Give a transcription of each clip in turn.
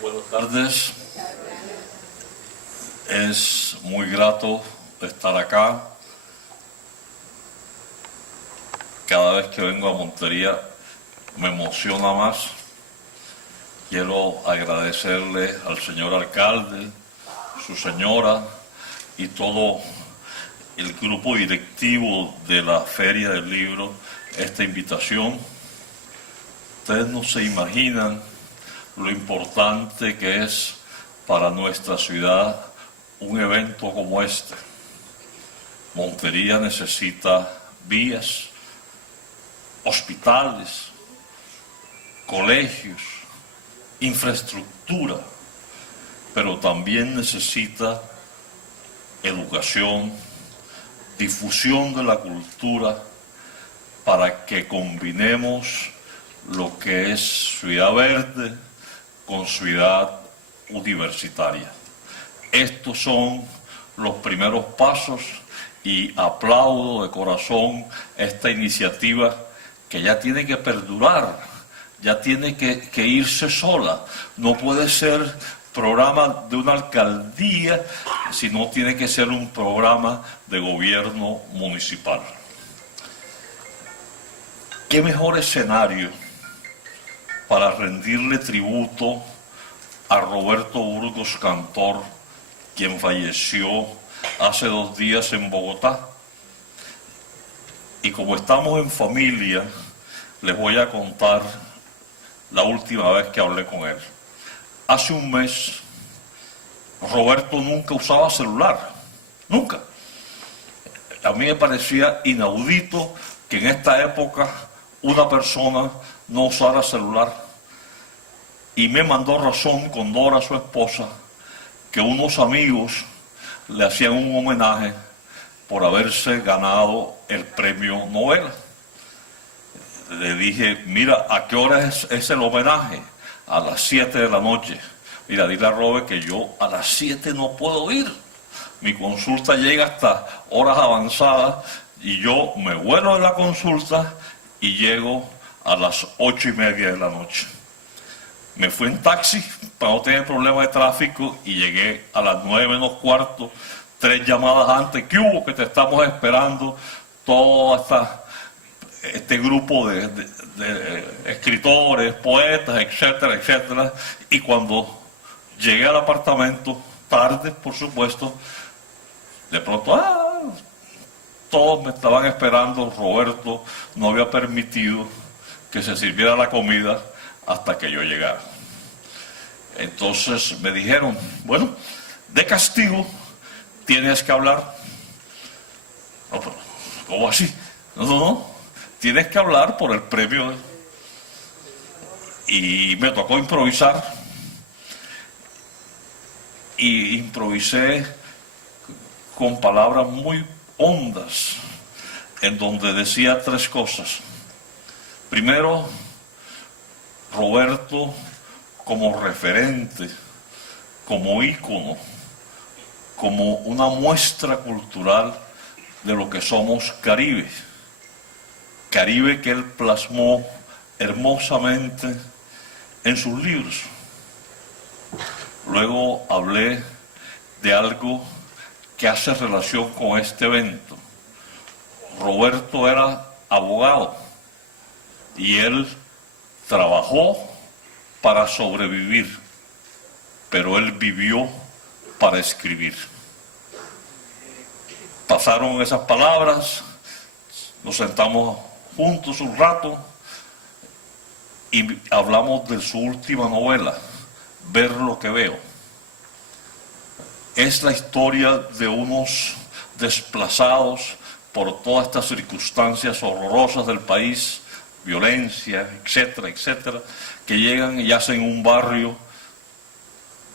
Buenas tardes. Es muy grato estar acá. Cada vez que vengo a Montería me emociona más. Quiero agradecerle al señor alcalde, su señora y todo el grupo directivo de la Feria del Libro esta invitación. Ustedes no se imaginan lo importante que es para nuestra ciudad un evento como este. Montería necesita vías, hospitales, colegios, infraestructura, pero también necesita educación, difusión de la cultura, para que combinemos lo que es ciudad verde con ciudad universitaria. Estos son los primeros pasos y aplaudo de corazón esta iniciativa que ya tiene que perdurar, ya tiene que irse sola. No puede ser programa de una alcaldía, sino tiene que ser un programa de gobierno municipal. ¿Qué mejor escenario para rendirle tributo a Roberto Burgos Cantor, quien falleció hace 2 días en Bogotá? Y como estamos en familia, les voy a contar la última vez que hablé con él. Hace un mes, Roberto nunca usaba celular, nunca. A mí me parecía inaudito que en esta época una persona no usara celular. Y me mandó razón con Dora, su esposa, que unos amigos le hacían un homenaje por haberse ganado el premio Nobel. Le dije, mira, ¿a qué hora es el homenaje? A las 7 de la noche. Mira, dile a Robert que yo a las 7 no puedo ir. Mi consulta llega hasta horas avanzadas y yo me vuelo de la consulta y llego a las 8:30 de la noche. Me fui en taxi para no tener problemas de tráfico y llegué a las 9:15, 3 llamadas antes. ¿Qué hubo? Que te estamos esperando. Todo este grupo de escritores, poetas, etcétera, etcétera. Y cuando llegué al apartamento, tarde, por supuesto, de pronto, todos me estaban esperando. Roberto no había permitido que se sirviera la comida hasta que yo llegara. Entonces me dijeron, bueno, de castigo tienes que hablar. No, pero ¿cómo así? No, tienes que hablar por el premio. Y me tocó improvisar. Y improvisé con palabras muy hondas, en donde decía 3 cosas. Primero, Roberto como referente, como ícono, como una muestra cultural de lo que somos Caribe. Caribe que él plasmó hermosamente en sus libros. Luego hablé de algo que hace relación con este evento. Roberto era abogado y él trabajó para sobrevivir, pero él vivió para escribir. Pasaron esas palabras, nos sentamos juntos un rato y hablamos de su última novela, Ver lo que veo. Es la historia de unos desplazados por todas estas circunstancias horrorosas del país, violencia, etcétera, etcétera, que llegan y hacen un barrio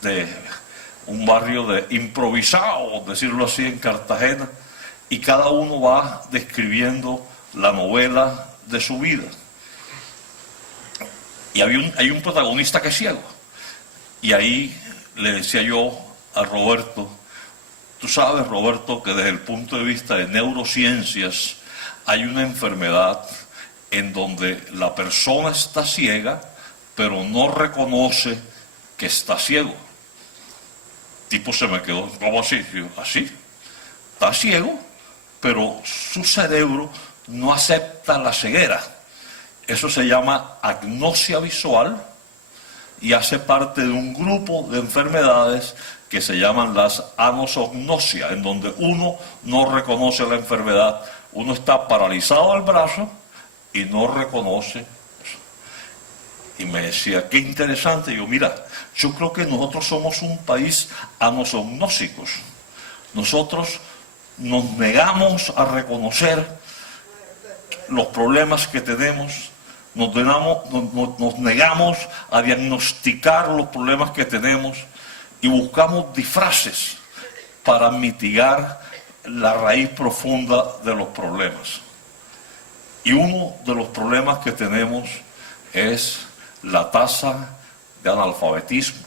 de improvisado, decirlo así, en Cartagena, y cada uno va describiendo la novela de su vida. Y hay un protagonista que es ciego. Y ahí le decía yo a Roberto, tú sabes, Roberto, que desde el punto de vista de neurociencias hay una enfermedad en donde la persona está ciega, pero no reconoce que está ciego. El tipo se me quedó, ¿cómo así? Yo, así, está ciego, pero su cerebro no acepta la ceguera. Eso se llama agnosia visual y hace parte de un grupo de enfermedades que se llaman las anosognosia, en donde uno no reconoce la enfermedad, uno está paralizado al brazo y no reconoce. Y me decía, qué interesante. Y yo, mira, yo creo que nosotros somos un país anosognósicos. Nosotros nos negamos a reconocer los problemas que tenemos, nos negamos a diagnosticar los problemas que tenemos y buscamos disfraces para mitigar la raíz profunda de los problemas. Y uno de los problemas que tenemos es la tasa de analfabetismo.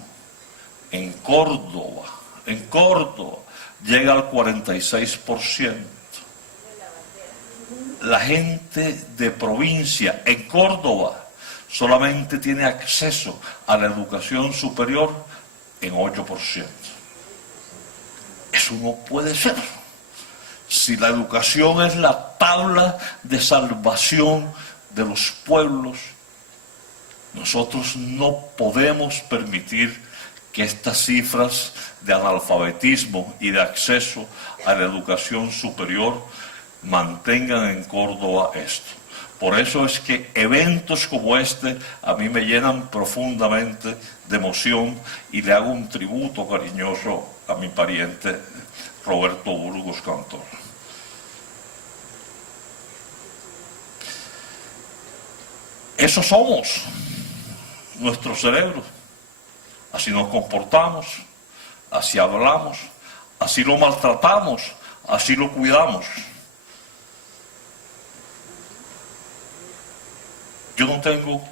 En Córdoba llega al 46%. La gente de provincia en Córdoba solamente tiene acceso a la educación superior en 8%. Eso no puede ser. Si la educación es la tabla de salvación de los pueblos, nosotros no podemos permitir que estas cifras de analfabetismo y de acceso a la educación superior mantengan en Córdoba esto. Por eso es que eventos como este a mí me llenan profundamente de emoción y le hago un tributo cariñoso a mi pariente Roberto Burgos Cantor. Eso somos nuestros cerebros. Así nos comportamos, así hablamos, así lo maltratamos, así lo cuidamos. Yo no tengo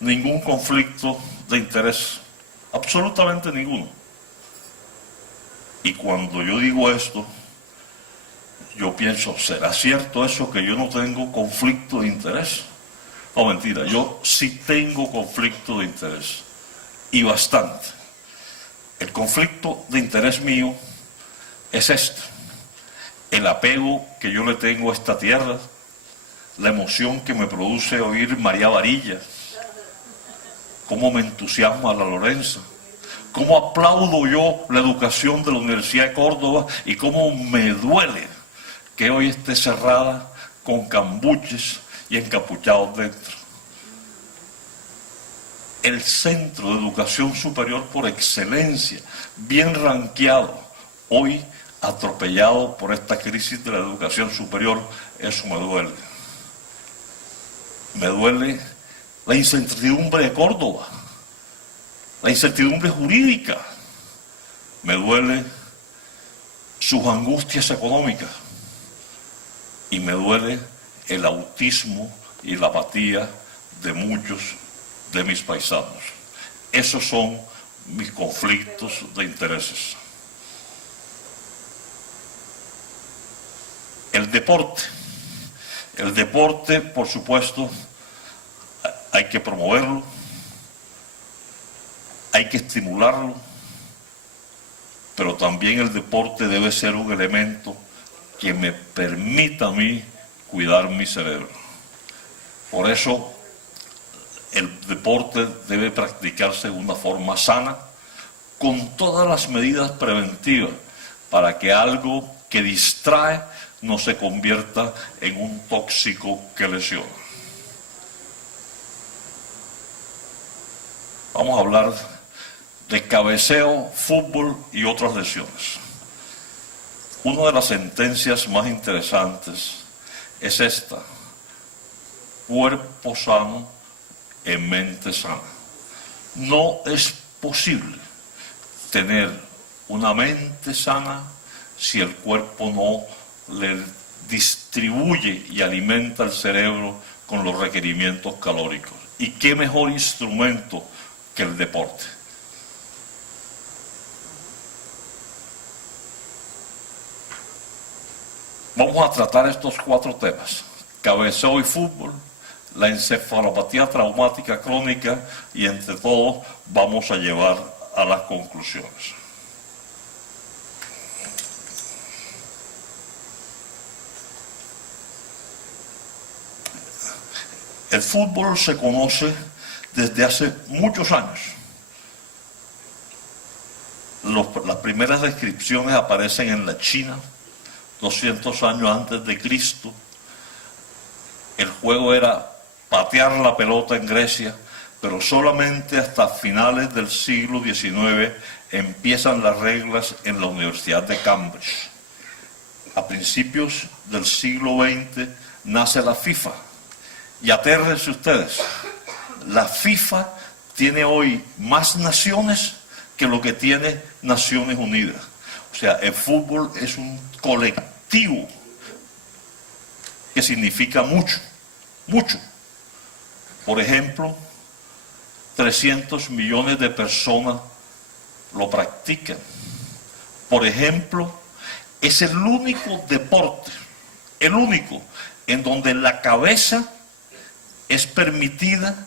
ningún conflicto de interés, absolutamente ninguno. Y cuando yo digo esto, yo pienso, ¿será cierto eso que yo no tengo conflicto de interés? No, mentira, yo sí tengo conflicto de interés, y bastante. El conflicto de interés mío es este: el apego que yo le tengo a esta tierra, la emoción que me produce oír María Varilla, cómo me entusiasma la Lorenza, cómo aplaudo yo la educación de la Universidad de Córdoba y cómo me duele que hoy esté cerrada con cambuches y encapuchados dentro. El centro de educación superior por excelencia, bien ranqueado, hoy atropellado por esta crisis de la educación superior, eso me duele. Me duele la incertidumbre de Córdoba, la incertidumbre jurídica, me duele sus angustias económicas y me duele el autismo y la apatía de muchos de mis paisanos. Esos son mis conflictos de intereses. El deporte, por supuesto, hay que promoverlo, hay que estimularlo, pero también el deporte debe ser un elemento que me permita a mí cuidar mi cerebro. Por eso el deporte debe practicarse de una forma sana, con todas las medidas preventivas, para que algo que distrae no se convierta en un tóxico que lesiona. Vamos a hablar de cabeceo, fútbol y otras lesiones. Una de las sentencias más interesantes es esta: cuerpo sano en mente sana. No es posible tener una mente sana si el cuerpo no le distribuye y alimenta el cerebro con los requerimientos calóricos. ¿Y qué mejor instrumento que el deporte? Vamos a tratar estos 4 temas: cabeceo y fútbol, la encefalopatía traumática crónica, y entre todos vamos a llevar a las conclusiones. El fútbol se conoce desde hace muchos años. Las primeras descripciones aparecen en la China, 200 años antes de Cristo. El juego era patear la pelota en Grecia, pero solamente hasta finales del siglo XIX empiezan las reglas en la Universidad de Cambridge. A principios del siglo XX nace la FIFA. Y atérrense ustedes, la FIFA tiene hoy más naciones que lo que tiene Naciones Unidas. O sea, el fútbol es un colectivo que significa mucho, mucho. Por ejemplo, 300 millones de personas lo practican. Por ejemplo, es el único deporte, el único, en donde la cabeza es permitida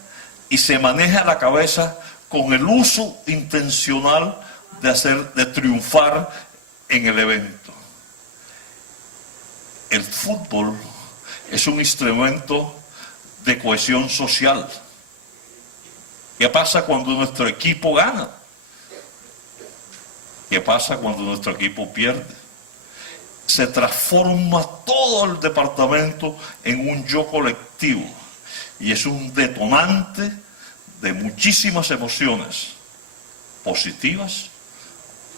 y se maneja la cabeza con el uso intencional de triunfar en el evento. El fútbol es un instrumento de cohesión social. ¿Qué pasa cuando nuestro equipo gana? ¿Qué pasa cuando nuestro equipo pierde? Se transforma todo el departamento en un yo colectivo. Y es un detonante de muchísimas emociones, positivas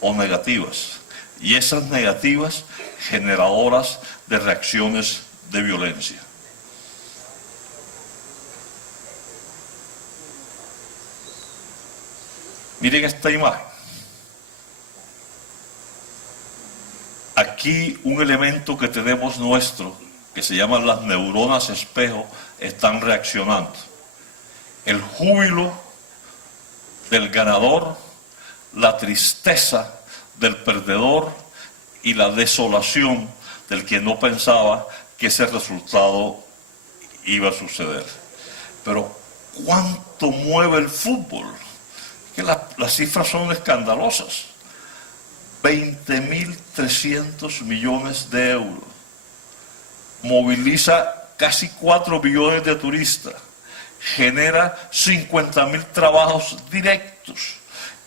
o negativas. Y esas negativas generadoras de reacciones de violencia. Miren esta imagen. Aquí un elemento que tenemos nuestro, que se llaman las neuronas espejo, están reaccionando. El júbilo del ganador, la tristeza del perdedor y la desolación del que no pensaba que ese resultado iba a suceder. Pero ¿cuánto mueve el fútbol? Que las cifras son escandalosas. 20.300 millones de euros. Moviliza casi 4 billones de turistas, genera 50.000 trabajos directos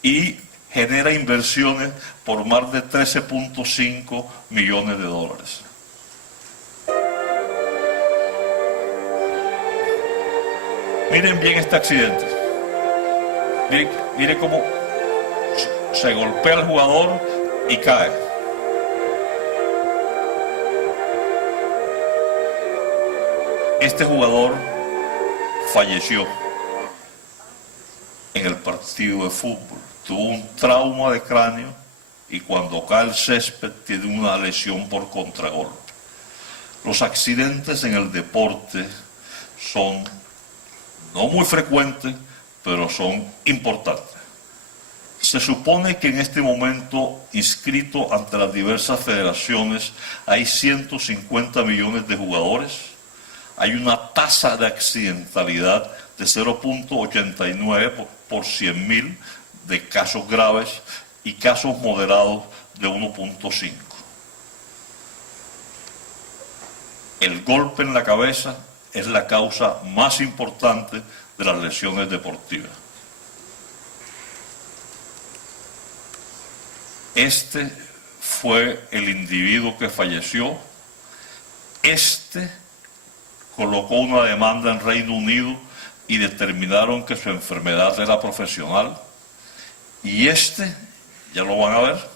y genera inversiones por más de 13.5 millones de dólares. Miren bien este accidente. Miren cómo se golpea el jugador y cae. Este jugador falleció en el partido de fútbol. Tuvo un trauma de cráneo y cuando cae el césped tiene una lesión por contragolpe. Los accidentes en el deporte son no muy frecuentes, pero son importantes. Se supone que en este momento, inscrito ante las diversas federaciones, hay 150 millones de jugadores. Hay una tasa de accidentalidad de 0.89 por 100.000 de casos graves y casos moderados de 1.5. El golpe en la cabeza es la causa más importante de las lesiones deportivas. Este fue el individuo que falleció. Colocó una demanda en Reino Unido y determinaron que su enfermedad era profesional. Y ya lo van a ver.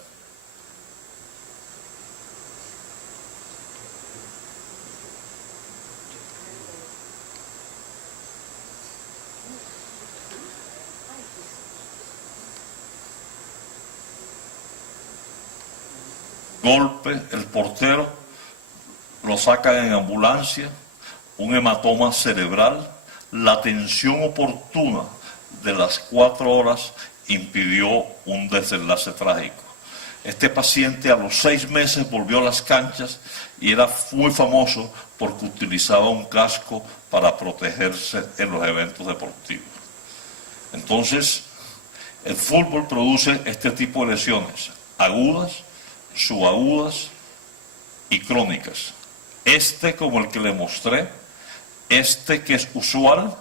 Golpe, el portero lo sacan en ambulancia. Un hematoma cerebral, la atención oportuna de las 4 horas impidió un desenlace trágico. Este paciente a los 6 meses volvió a las canchas y era muy famoso porque utilizaba un casco para protegerse en los eventos deportivos. Entonces, El fútbol produce este tipo de lesiones, agudas, subagudas y crónicas. Este como el que le mostré, este que es usual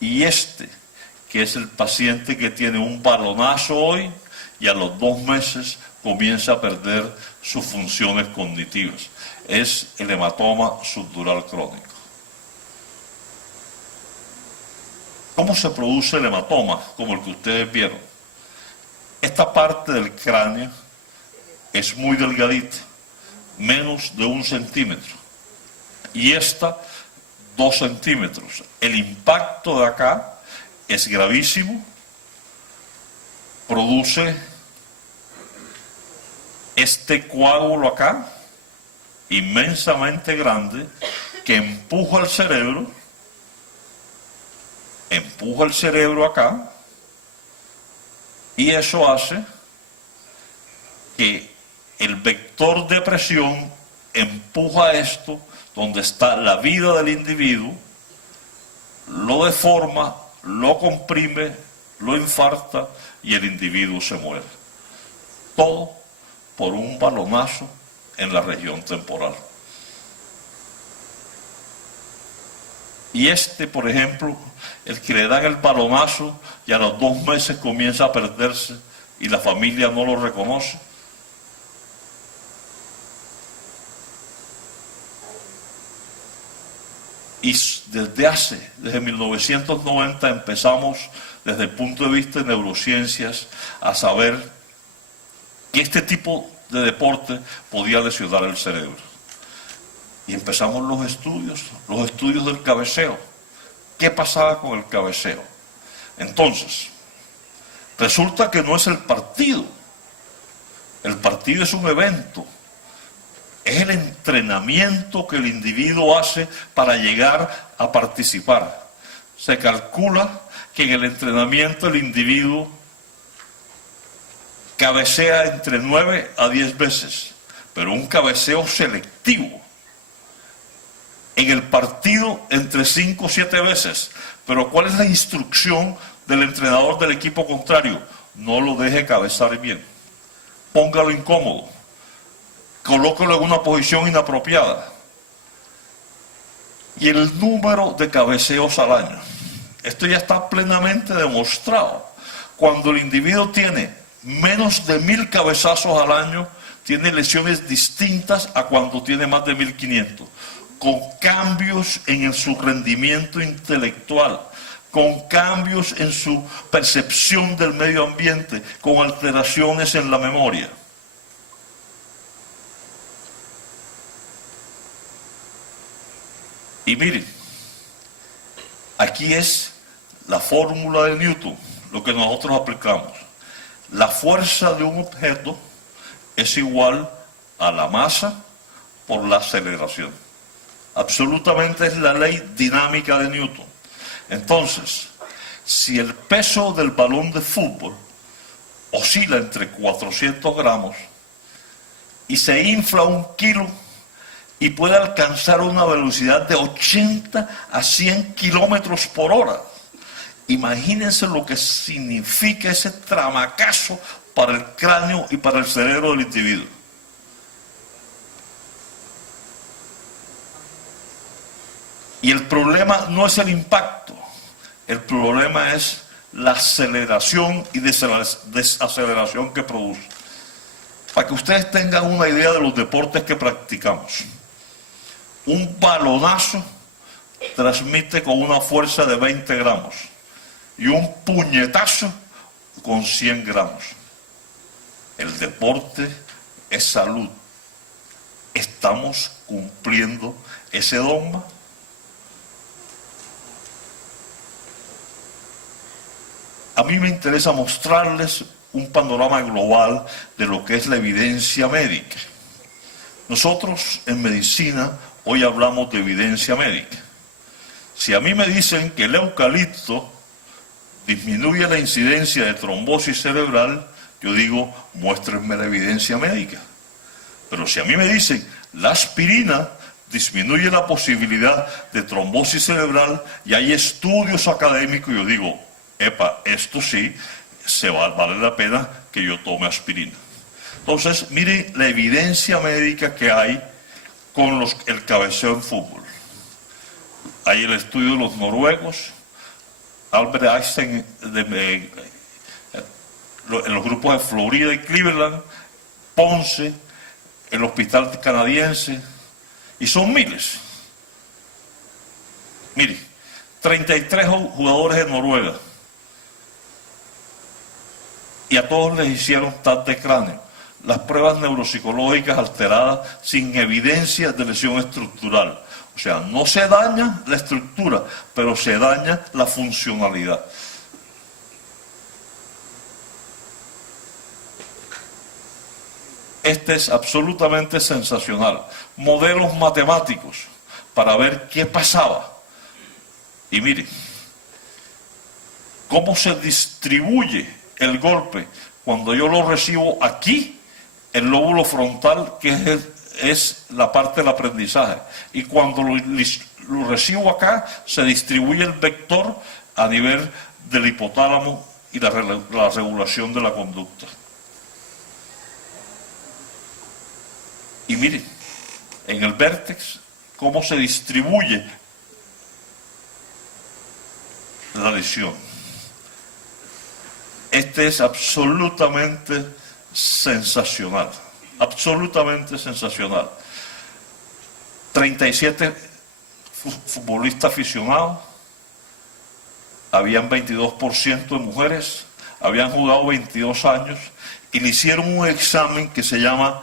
y este que es el paciente que tiene un balonazo hoy y a los 2 meses comienza a perder sus funciones cognitivas. Es el hematoma subdural crónico. ¿Cómo se produce el hematoma? Como el que ustedes vieron. Esta parte del cráneo es muy delgadita, menos de 1 centímetro. Y esta, 2 centímetros. El impacto de acá es gravísimo, produce este coágulo acá, inmensamente grande, que empuja el cerebro acá, y eso hace que el vector de presión empuja esto donde está la vida del individuo, lo deforma, lo comprime, lo infarta y el individuo se muere. Todo por un balonazo en la región temporal. Y este, por ejemplo, el que le dan el balonazo y a los 2 meses comienza a perderse y la familia no lo reconoce. Y desde 1990 empezamos, desde el punto de vista de neurociencias, a saber que este tipo de deporte podía lesionar el cerebro. Y empezamos los estudios del cabeceo. ¿Qué pasaba con el cabeceo? Entonces, resulta que no es el partido. El partido es un evento. Es el entrenamiento que el individuo hace para llegar a participar. Se calcula que en el entrenamiento el individuo cabecea entre 9 a 10 veces, pero un cabeceo selectivo. En el partido entre 5 o 7 veces. Pero ¿cuál es la instrucción del entrenador del equipo contrario? No lo deje cabezar bien. Póngalo incómodo. Colócalo en una posición inapropiada. Y el número de cabeceos al año. Esto ya está plenamente demostrado. Cuando el individuo tiene menos de 1000 cabezazos al año, tiene lesiones distintas a cuando tiene más de 1500. Con cambios en su rendimiento intelectual, con cambios en su percepción del medio ambiente, con alteraciones en la memoria. Y miren, aquí es la fórmula de Newton, lo que nosotros aplicamos. La fuerza de un objeto es igual a la masa por la aceleración. Absolutamente es la ley dinámica de Newton. Entonces, si el peso del balón de fútbol oscila entre 400 gramos y se infla 1 kilo y puede alcanzar una velocidad de 80 a 100 kilómetros por hora, imagínense lo que significa ese tramacazo para el cráneo y para el cerebro del individuo. Y el problema no es el impacto, el problema es la aceleración y desaceleración que produce. Para que ustedes tengan una idea de los deportes que practicamos. Un balonazo transmite con una fuerza de 20 gramos y un puñetazo con 100 gramos. El deporte es salud. ¿Estamos cumpliendo ese dogma? A mí me interesa mostrarles un panorama global de lo que es la evidencia médica. Nosotros en medicina hoy hablamos de evidencia médica. Si a mí me dicen que el eucalipto disminuye la incidencia de trombosis cerebral, yo digo, muéstrenme la evidencia médica. Pero si a mí me dicen la aspirina disminuye la posibilidad de trombosis cerebral y hay estudios académicos, yo digo, epa, esto sí vale la pena que yo tome aspirina. Entonces, miren la evidencia médica que hay con el cabeceo en fútbol. Hay el estudio de los noruegos, Albert Einstein en los grupos de Florida y Cleveland, Ponce, el hospital canadiense, y son miles. Mire, 33 jugadores de Noruega, y a todos les hicieron TAC de cráneo, las pruebas neuropsicológicas alteradas sin evidencia de lesión estructural. O sea, no se daña la estructura, pero se daña la funcionalidad. Este es absolutamente sensacional. Modelos matemáticos para ver qué pasaba. Y miren, cómo se distribuye el golpe cuando yo lo recibo aquí, el lóbulo frontal, que es la parte del aprendizaje. Y cuando lo recibo acá, se distribuye el vector a nivel del hipotálamo y la regulación de la conducta. Y miren, en el vértex, cómo se distribuye la lesión. Este es absolutamente sensacional, absolutamente sensacional. 37 futbolistas aficionados, habían 22% de mujeres, habían jugado 22 años y le hicieron un examen que se llama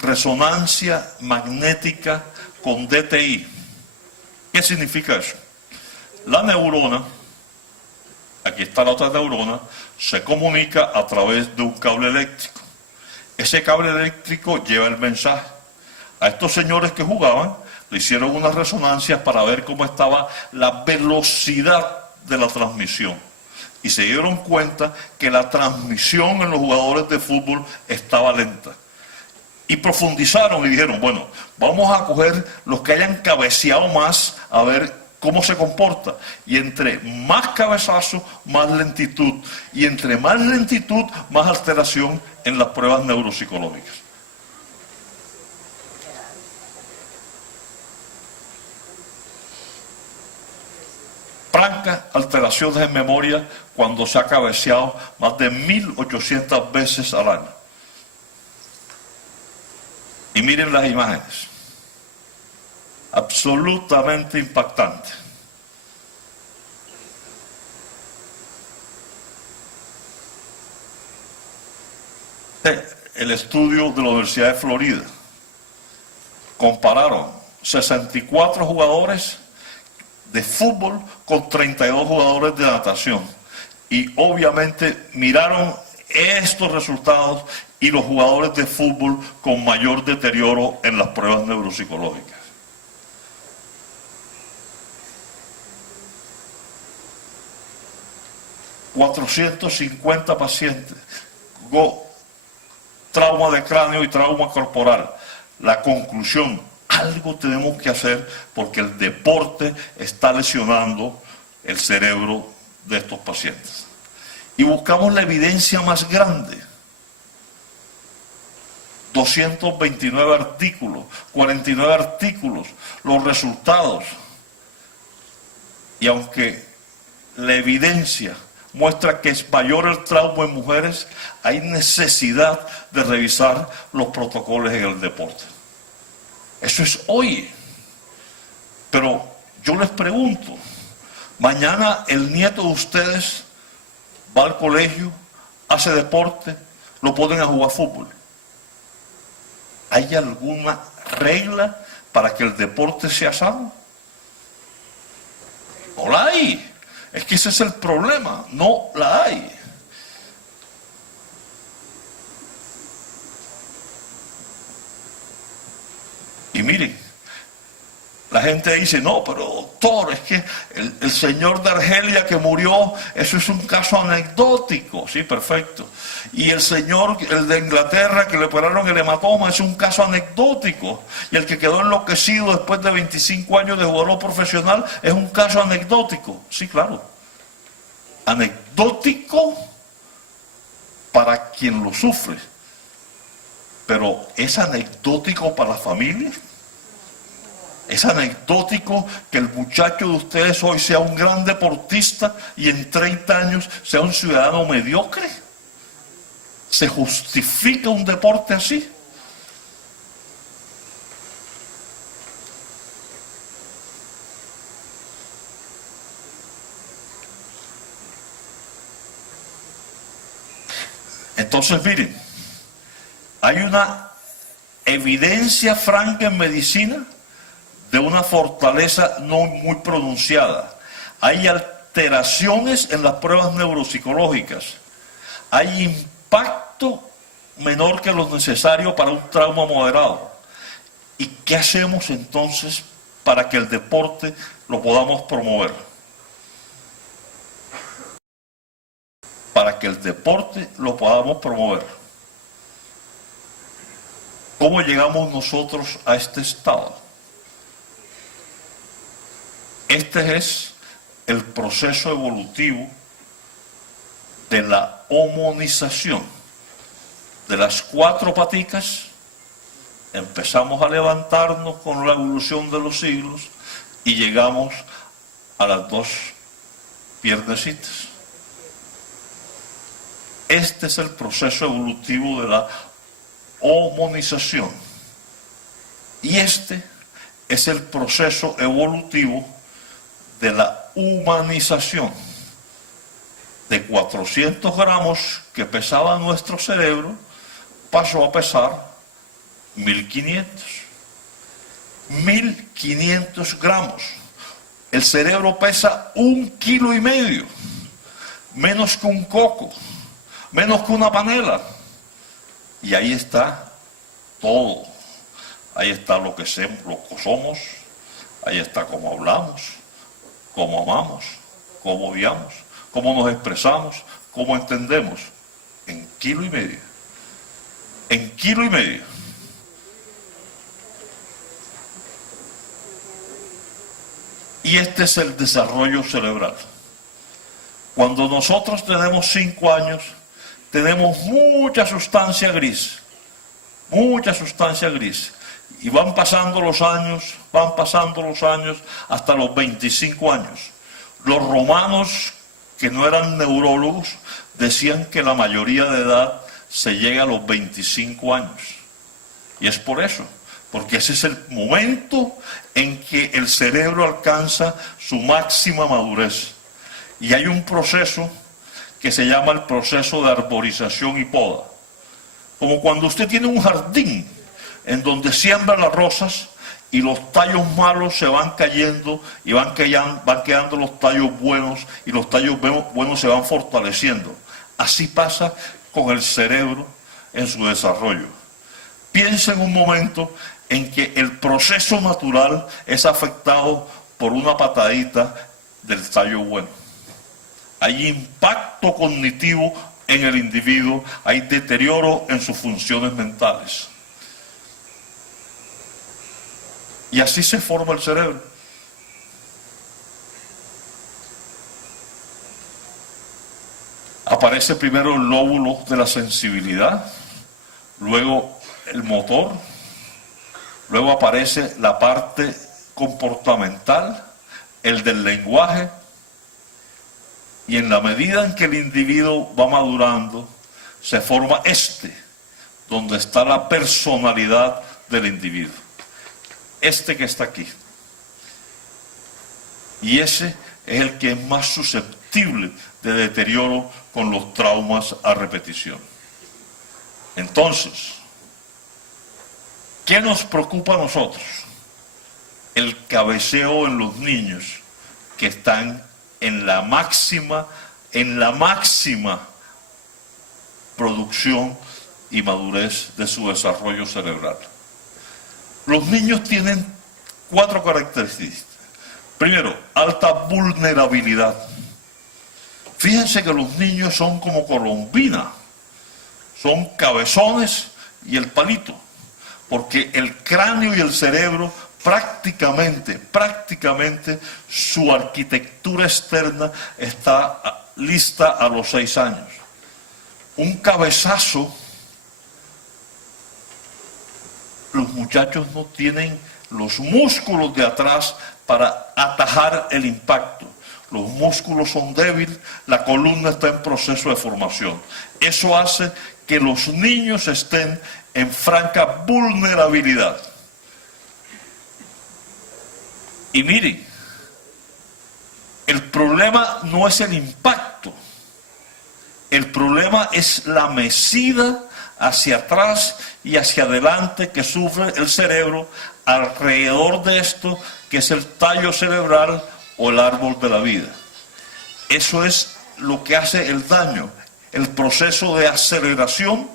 resonancia magnética con DTI. ¿Qué significa eso? La neurona, aquí está la otra neurona, se comunica a través de un cable eléctrico. Ese cable eléctrico lleva el mensaje. A estos señores que jugaban le hicieron unas resonancias para ver cómo estaba la velocidad de la transmisión. Y se dieron cuenta que la transmisión en los jugadores de fútbol estaba lenta. Y profundizaron y dijeron, bueno, vamos a coger los que hayan cabeceado más a ver cómo se comporta. Y entre más cabezazo, más lentitud. Y entre más lentitud, más alteración en las pruebas neuropsicológicas. Francas alteraciones en memoria cuando se ha cabeceado más de 1800 veces al año. Y miren las imágenes, absolutamente impactante. El estudio de la Universidad de Florida, compararon 64 jugadores de fútbol con 32 jugadores de natación. Y obviamente miraron estos resultados y los jugadores de fútbol con mayor deterioro en las pruebas neuropsicológicas. ...450 pacientes... trauma de cráneo y trauma corporal. La conclusión, algo tenemos que hacer porque el deporte está lesionando el cerebro de estos pacientes. Y buscamos la evidencia más grande. 229 artículos, 49 artículos, los resultados. Y aunque la evidencia muestra que es mayor el trauma en mujeres, hay necesidad de revisar los protocolos en el deporte. Eso es hoy. Pero yo les pregunto, mañana el nieto de ustedes va al colegio, hace deporte, lo ponen a jugar fútbol. ¿Hay alguna regla para que el deporte sea sano? No la hay. Es que ese es el problema, no la hay. Y miren, la gente dice, no, pero doctor, es que el señor de Argelia que murió, eso es un caso anecdótico. Sí, perfecto. Y el señor, el de Inglaterra, que le operaron el hematoma, es un caso anecdótico. Y el que quedó enloquecido después de 25 años de jugador profesional, es un caso anecdótico. Sí, claro. Anecdótico para quien lo sufre, pero es anecdótico para la familia. Es anecdótico que el muchacho de ustedes hoy sea un gran deportista y en 30 años sea un ciudadano mediocre. ¿Se justifica un deporte así? Entonces, miren, hay una evidencia franca en medicina de una fortaleza no muy pronunciada. Hay alteraciones en las pruebas neuropsicológicas. Hay impacto menor que lo necesario para un trauma moderado. ¿Y qué hacemos entonces para que el deporte lo podamos promover? Para que el deporte lo podamos promover. ¿Cómo llegamos nosotros a este estado? Este es el proceso evolutivo de la homonización. De las 4 paticas empezamos a levantarnos con la evolución de los siglos y llegamos a las 2 piernecitas. Este es el proceso evolutivo de la homonización. Y este es el proceso evolutivo de la humanización. De 400 gramos que pesaba nuestro cerebro, pasó a pesar 1500. 1500 gramos. El cerebro pesa 1,5 kilos, menos que un coco, menos que una panela. Y ahí está todo. Ahí está lo que somos, ahí está cómo hablamos, cómo amamos, cómo odiamos, cómo nos expresamos, cómo entendemos. En 1,5 kilos. En 1,5 kilos. Y este es el desarrollo cerebral. Cuando nosotros tenemos 5 años, tenemos mucha sustancia gris. Mucha sustancia gris. Y van pasando los años hasta los 25 años. Los romanos, que no eran neurólogos, decían que la mayoría de edad se llega a los 25 años. Y es por eso, porque ese es el momento en que el cerebro alcanza su máxima madurez. Y hay un proceso que se llama el proceso de arborización y poda. Como cuando usted tiene un jardín en donde siembra las rosas y los tallos malos se van cayendo y van quedando los tallos buenos y los tallos buenos se van fortaleciendo. Así pasa con el cerebro en su desarrollo. Piensa en un momento en que el proceso natural es afectado por una patadita del tallo bueno. Hay impacto cognitivo en el individuo, hay deterioro en sus funciones mentales. Y así se forma el cerebro. Aparece primero el lóbulo de la sensibilidad, luego el motor, luego aparece la parte comportamental, el del lenguaje, y en la medida en que el individuo va madurando, se forma donde está la personalidad del individuo. Que está aquí. Y ese es el que es más susceptible de deterioro con los traumas a repetición. Entonces, ¿qué nos preocupa a nosotros? El cabeceo en los niños que están en la máxima producción y madurez de su desarrollo cerebral. Los niños tienen 4 características. Primero, alta vulnerabilidad. Fíjense que los niños son como Colombina, son cabezones y el palito, porque el cráneo y el cerebro prácticamente su arquitectura externa está lista a los 6 años. un cabezazo, los muchachos no tienen los músculos de atrás para atajar el impacto. Los músculos son débiles, la columna está en proceso de formación. Eso hace que los niños estén en franca vulnerabilidad. Y miren, el problema no es el impacto, el problema es la mecida hacia atrás y hacia adelante que sufre el cerebro alrededor de esto, que es el tallo cerebral o el árbol de la vida. Eso es lo que hace el daño, el proceso de aceleración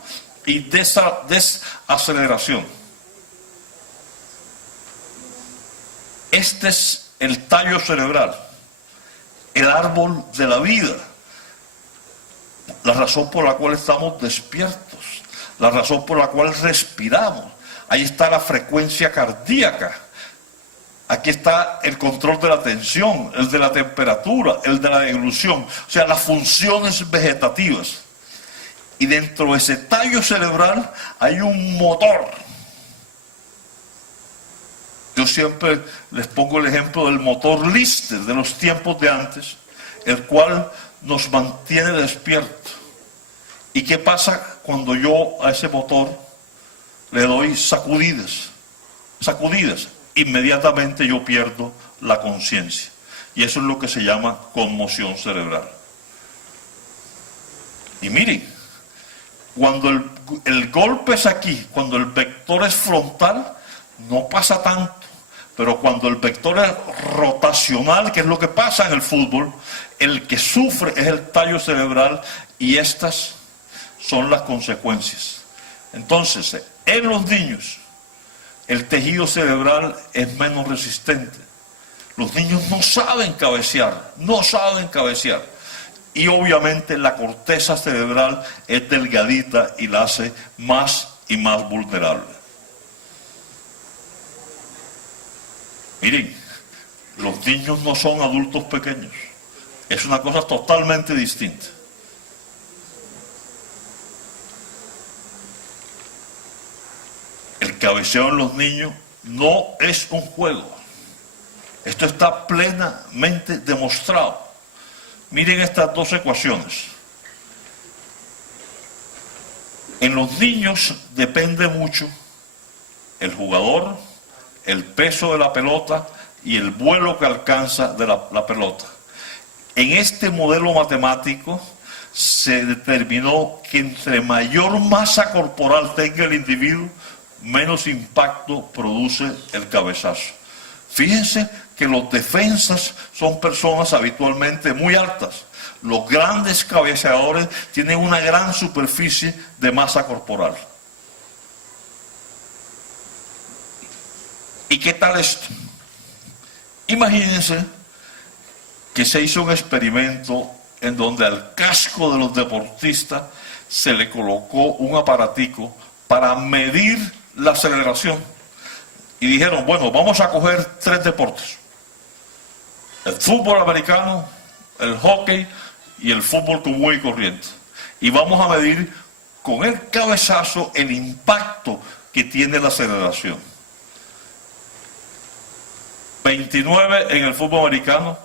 y desaceleración. Este es el tallo cerebral, el árbol de la vida, la razón por la cual estamos despiertos, la razón por la cual respiramos. Ahí está la frecuencia cardíaca. Aquí está el control de la tensión, el de la temperatura, el de la deglución, o sea, las funciones vegetativas. Y dentro de ese tallo cerebral hay un motor. Yo siempre les pongo el ejemplo del motor Lister de los tiempos de antes, el cual nos mantiene despiertos. ¿Y qué pasa cuando yo a ese motor le doy sacudidas? Sacudidas. Inmediatamente yo pierdo la conciencia. Y eso es lo que se llama conmoción cerebral. Y miren, cuando el golpe es aquí, cuando el vector es frontal, no pasa tanto. Pero cuando el vector es rotacional, que es lo que pasa en el fútbol, el que sufre es el tallo cerebral y estas son las consecuencias. Entonces, en los niños, el tejido cerebral es menos resistente. Los niños no saben cabecear, no saben cabecear. Y obviamente la corteza cerebral es delgadita y la hace más y más vulnerable. Miren, los niños no son adultos pequeños. Es una cosa totalmente distinta. El cabeceo en los niños no es un juego. Esto está plenamente demostrado. Miren estas dos ecuaciones. En los niños depende mucho el jugador, el peso de la pelota y el vuelo que alcanza de la pelota. En este modelo matemático se determinó que entre mayor masa corporal tenga el individuo, menos impacto produce el cabezazo. Fíjense que los defensas son personas habitualmente muy altas. Los grandes cabeceadores tienen una gran superficie de masa corporal. ¿Y qué tal esto? Imagínense que se hizo un experimento en donde al casco de los deportistas se le colocó un aparatico para medir la aceleración. Y dijeron, bueno, vamos a coger 3 deportes. El fútbol americano, el hockey y el fútbol común y corriente. Y vamos a medir con el cabezazo el impacto que tiene la aceleración. 29 en el fútbol americano,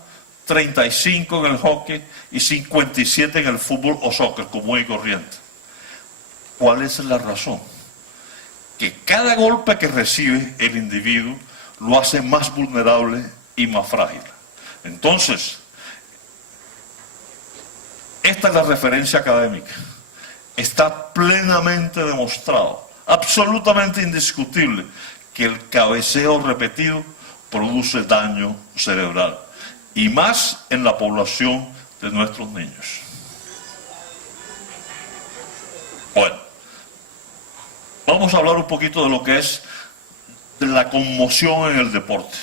35 en el hockey y 57 en el fútbol o soccer común y corriente. ¿Cuál es la razón? Que cada golpe que recibe el individuo lo hace más vulnerable y más frágil. Entonces, esta es la referencia académica. Está plenamente demostrado, absolutamente indiscutible, que el cabeceo repetido produce daño cerebral, y más en la población de nuestros niños. Bueno, vamos a hablar un poquito de lo que es de la conmoción en el deporte.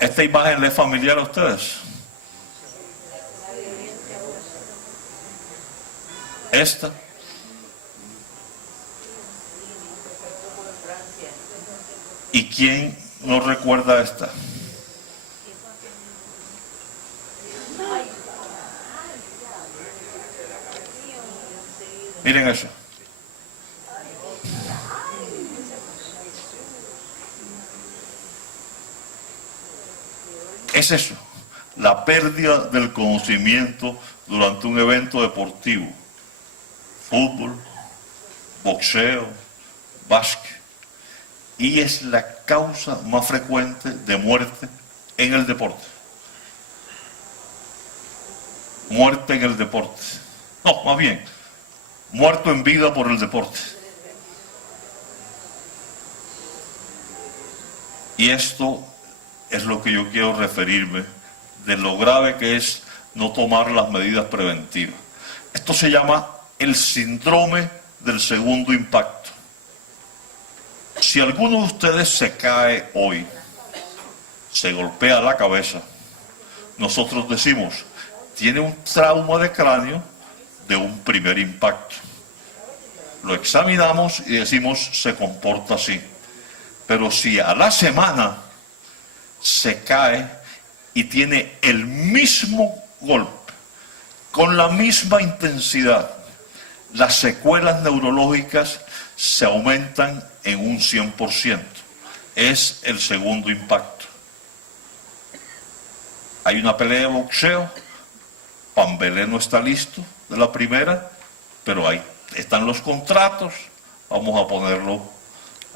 ¿Esta imagen les es familiar a ustedes? Esta. ¿Y quién no recuerda esta? Miren eso. Es eso, la pérdida del conocimiento durante un evento deportivo. Fútbol, boxeo, básquet. Y es la causa más frecuente de muerte en el deporte. Muerte en el deporte. No, más bien, muerto en vida por el deporte. Y esto es lo que yo quiero referirme, de lo grave que es no tomar las medidas preventivas. Esto se llama el síndrome del segundo impacto. Si alguno de ustedes se cae hoy, se golpea la cabeza, nosotros decimos, tiene un trauma de cráneo de un primer impacto. Lo examinamos y decimos, se comporta así. Pero si a la semana se cae y tiene el mismo golpe, con la misma intensidad, las secuelas neurológicas se aumentan en un 100%. Es el segundo impacto. Hay una pelea de boxeo, Pambelé no está listo de la primera, pero ahí están los contratos, vamos a ponerlo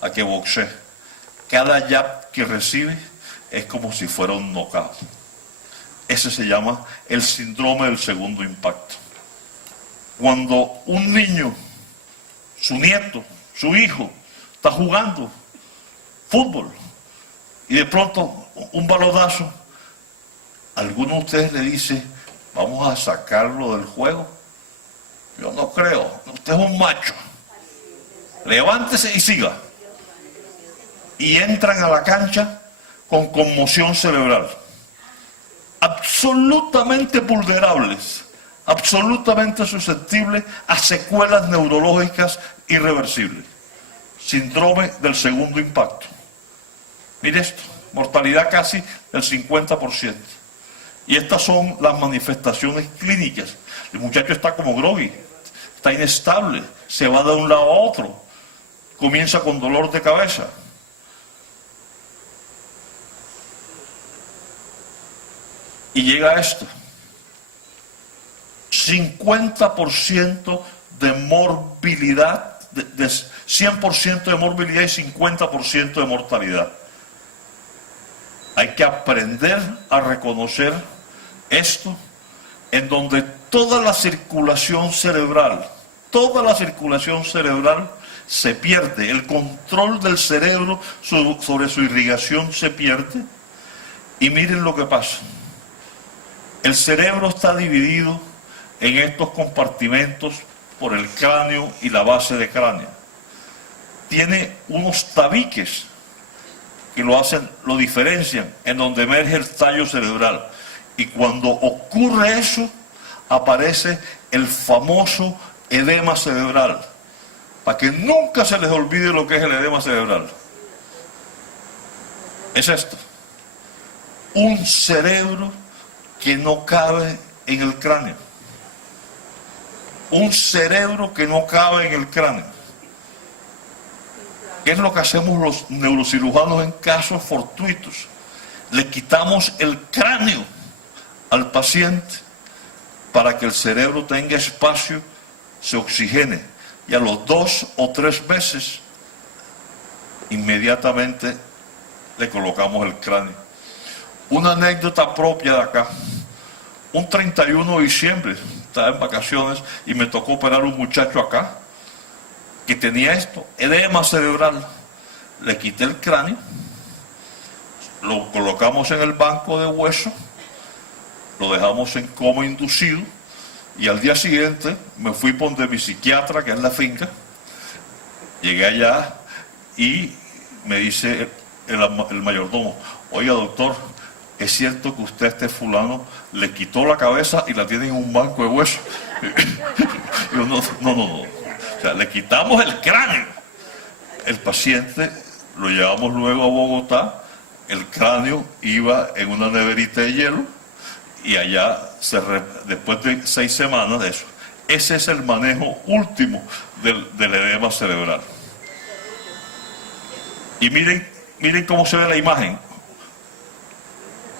a que boxee. Cada jab que recibe es como si fuera un knockout. Ese se llama el síndrome del segundo impacto. Cuando un niño, su nieto, su hijo, está jugando fútbol y de pronto un balonazo, alguno de ustedes le dice, vamos a sacarlo del juego. Yo no creo, usted es un macho. Levántese y siga. Y entran a la cancha con conmoción cerebral. Absolutamente vulnerables, absolutamente susceptibles a secuelas neurológicas irreversibles. Síndrome del segundo impacto. Mire esto, mortalidad casi del 50%. Y estas son las manifestaciones clínicas. El muchacho está como groggy, está inestable, se va de un lado a otro, comienza con dolor de cabeza. Y llega a esto, 50% de morbilidad, de 100% de morbilidad y 50% de mortalidad. Hay que aprender a reconocer esto, en donde toda la circulación cerebral se pierde, el control del cerebro sobre su irrigación se pierde. Y miren lo que pasa. El cerebro está dividido en estos compartimentos por el cráneo y la base de cráneo. Tiene unos tabiques que lo diferencian, en donde emerge el tallo cerebral. Y cuando ocurre eso, aparece el famoso edema cerebral. Para que nunca se les olvide lo que es el edema cerebral. Es esto. Un cerebro que no cabe en el cráneo. Un cerebro que no cabe en el cráneo. ¿Qué es lo que hacemos los neurocirujanos en casos fortuitos? Le quitamos el cráneo al paciente para que el cerebro tenga espacio, se oxigene. Y a los 2 o 3 meses, inmediatamente le colocamos el cráneo. Una anécdota propia de acá. Un 31 de diciembre, estaba en vacaciones y me tocó operar un muchacho acá que tenía esto, edema cerebral. Le quité el cráneo, lo colocamos en el banco de hueso, lo dejamos en coma inducido y al día siguiente me fui por donde mi psiquiatra, que es la finca. Llegué allá y me dice el mayordomo, oiga doctor, ¿es cierto que usted, este fulano, le quitó la cabeza y la tiene en un banco de hueso? Yo, no. O sea, le quitamos el cráneo. El paciente lo llevamos luego a Bogotá, el cráneo iba en una neverita de hielo y allá, después de 6 semanas de eso, ese es el manejo último del edema cerebral. Y miren cómo se ve la imagen.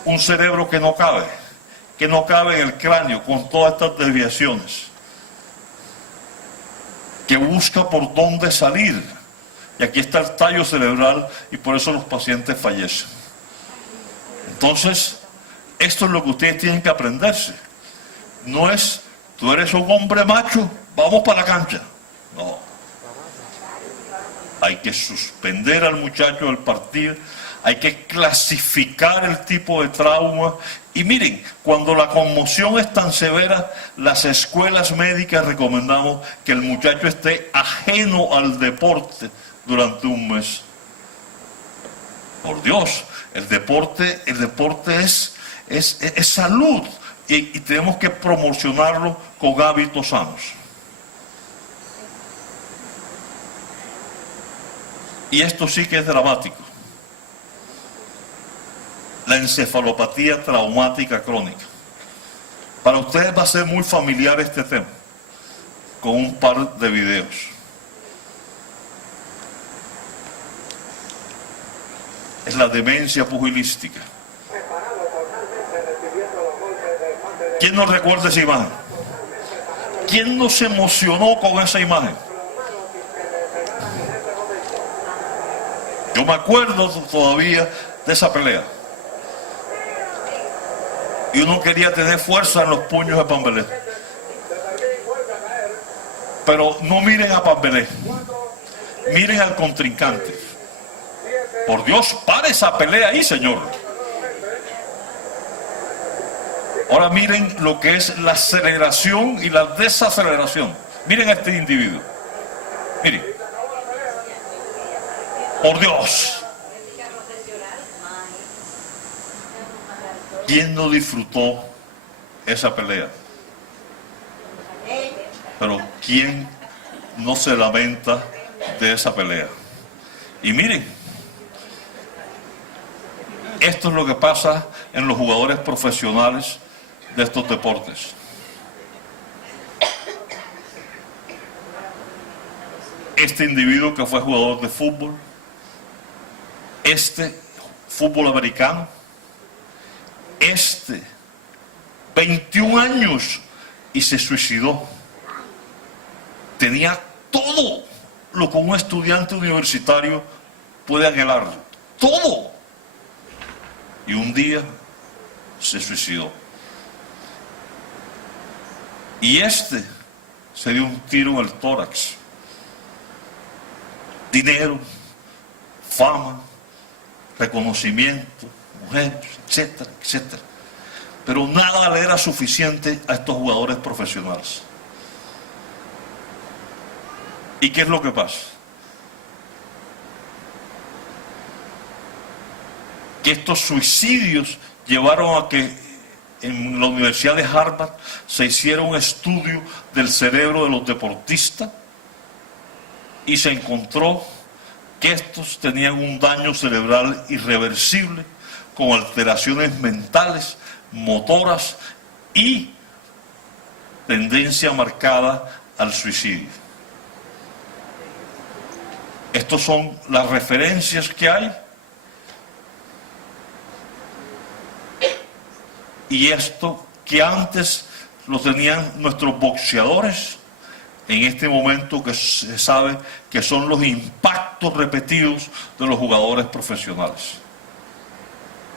Un cerebro que no cabe en el cráneo con todas estas desviaciones, que busca por dónde salir. Y aquí está el tallo cerebral y por eso los pacientes fallecen. Entonces, esto es lo que ustedes tienen que aprenderse. No es, tú eres un hombre macho, vamos para la cancha. No. Hay que suspender al muchacho del partido, hay que clasificar el tipo de trauma. Y miren, cuando la conmoción es tan severa, las escuelas médicas recomendamos que el muchacho esté ajeno al deporte durante un mes. Por Dios, el deporte es salud y tenemos que promocionarlo con hábitos sanos. Y esto sí que es dramático. La encefalopatía traumática crónica. Para ustedes va a ser muy familiar este tema, con un par de videos. Es la demencia pugilística. ¿Quién nos recuerda esa imagen? ¿Quién no se emocionó con esa imagen? Yo me acuerdo todavía de esa pelea. Y uno quería tener fuerza en los puños de Pambelé. Pero no miren a Pambelé, miren al contrincante. Por Dios, pare esa pelea ahí, señor. Ahora miren lo que es la aceleración y la desaceleración. Miren a este individuo. Miren. Por Dios. ¿Quién no disfrutó esa pelea? Pero ¿quién no se lamenta de esa pelea? Y miren, esto es lo que pasa en los jugadores profesionales de estos deportes. Este individuo que fue jugador de fútbol, fútbol americano, 21 años y se suicidó. Tenía todo lo que un estudiante universitario puede anhelar, todo. Y un día se suicidó. Y se dio un tiro en el tórax. Dinero, fama, reconocimiento, mujeres, etcétera, etcétera. Pero nada le era suficiente a estos jugadores profesionales. ¿Y qué es lo que pasa? Que estos suicidios llevaron a que en la Universidad de Harvard se hiciera un estudio del cerebro de los deportistas y se encontró que estos tenían un daño cerebral irreversible con alteraciones mentales, motoras y tendencia marcada al suicidio. Estas son las referencias que hay. Y esto que antes lo tenían nuestros boxeadores, en este momento que se sabe que son los impactos repetidos de los jugadores profesionales.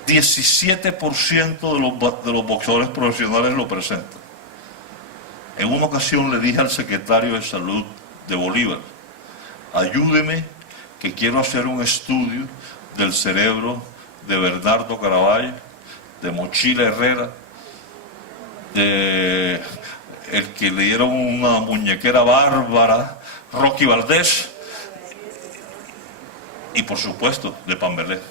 17% de los boxeadores profesionales lo presentan. En una ocasión le dije al secretario de Salud de Bolívar, ayúdeme que quiero hacer un estudio del cerebro de Bernardo Caraballo, de Mochila Herrera, de el que le dieron una muñequera bárbara, Rocky Valdés, y por supuesto de Pambelé.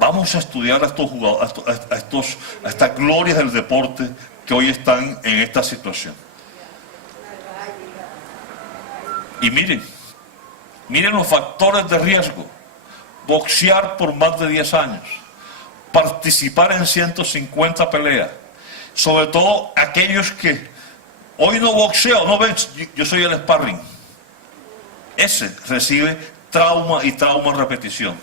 Vamos a estudiar a estos jugadores, a estas glorias del deporte que hoy están en esta situación. Y miren los factores de riesgo: boxear por más de 10 años, participar en 150 peleas, sobre todo aquellos que Hoy no boxeo, no ven, yo soy el sparring. Ese recibe trauma y trauma a repetición.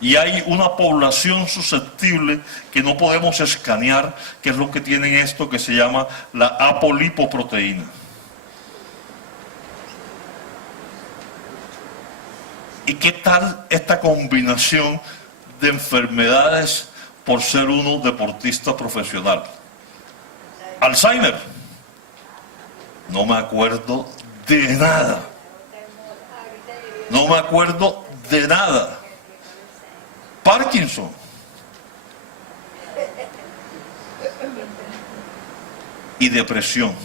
Y hay una población susceptible que no podemos escanear, que es lo que tienen esto que se llama la apolipoproteína. ¿Y qué tal esta combinación de enfermedades por ser uno deportista profesional? Alzheimer. No me acuerdo de nada. No me acuerdo de nada. Parkinson. Y depresión.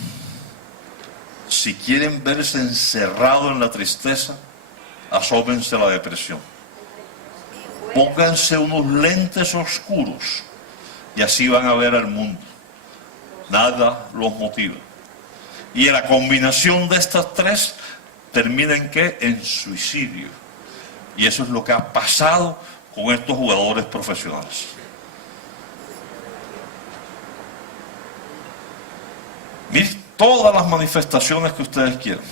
Si quieren verse encerrados en la tristeza, asómense la depresión. Pónganse unos lentes oscuros y así van a ver al mundo. Nada los motiva. Y la combinación de estas tres termina en ¿qué? En suicidio. Y eso es lo que ha pasado con estos jugadores profesionales. Miren todas las manifestaciones que ustedes quieran.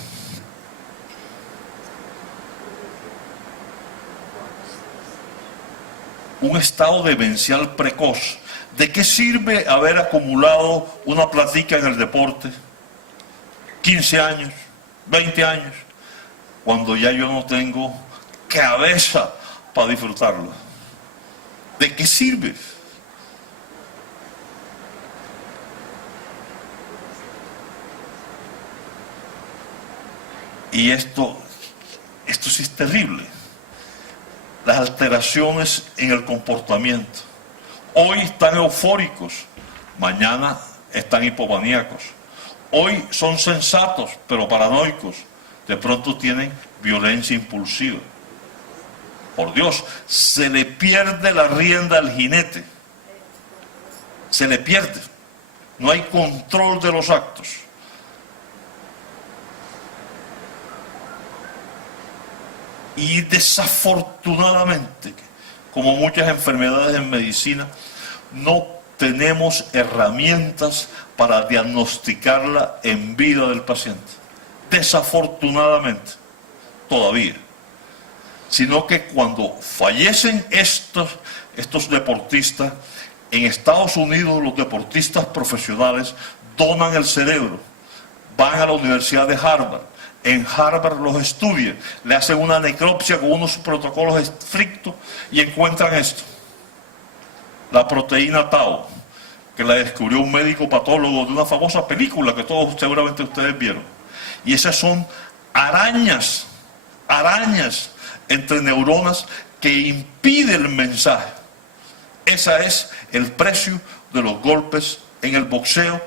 Un estado demencial precoz. ¿De qué sirve haber acumulado una platica en el deporte? 15 años, 20 años, cuando ya yo no tengo cabeza para disfrutarlo. ¿De qué sirve? Y esto sí es terrible. Las alteraciones en el comportamiento. Hoy están eufóricos, mañana están hipomaníacos. Hoy son sensatos, pero paranoicos. De pronto tienen violencia impulsiva. Por Dios, se le pierde la rienda al jinete. Se le pierde. No hay control de los actos. Y desafortunadamente, como muchas enfermedades en medicina, no tenemos herramientas para diagnosticarla en vida del paciente. Desafortunadamente, todavía. Sino que cuando fallecen estos deportistas, en Estados Unidos los deportistas profesionales donan el cerebro, van a la Universidad de Harvard. En Harvard los estudian, le hacen una necropsia con unos protocolos estrictos y encuentran esto. La proteína Tau, que la descubrió un médico patólogo de una famosa película que todos seguramente ustedes vieron. Y esas son arañas entre neuronas que impiden el mensaje. Ese es el precio de los golpes en el boxeo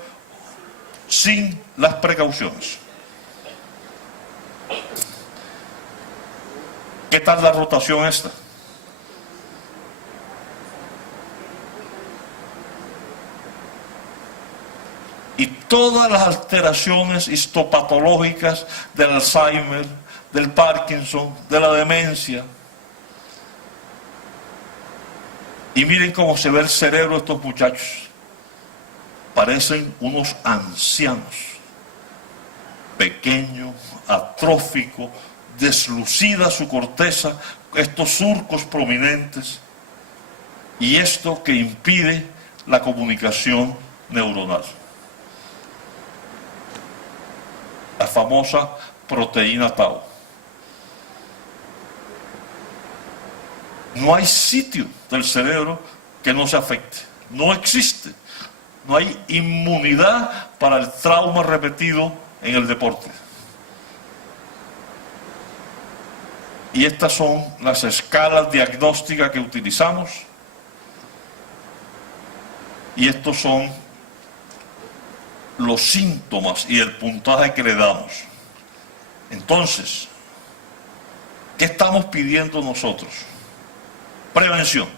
sin las precauciones. ¿Qué tal la rotación esta? Y todas las alteraciones histopatológicas del Alzheimer, del Parkinson, de la demencia. Y miren cómo se ve el cerebro de estos muchachos. Parecen unos ancianos, pequeños, atróficos, deslucida su corteza, estos surcos prominentes, y esto que impide la comunicación neuronal. La famosa proteína Tau. No hay sitio del cerebro que no se afecte. No existe. No hay inmunidad para el trauma repetido en el deporte. Y estas son las escalas diagnósticas que utilizamos. Y estos son los síntomas y el puntaje que le damos. Entonces, ¿qué estamos pidiendo nosotros? Prevención.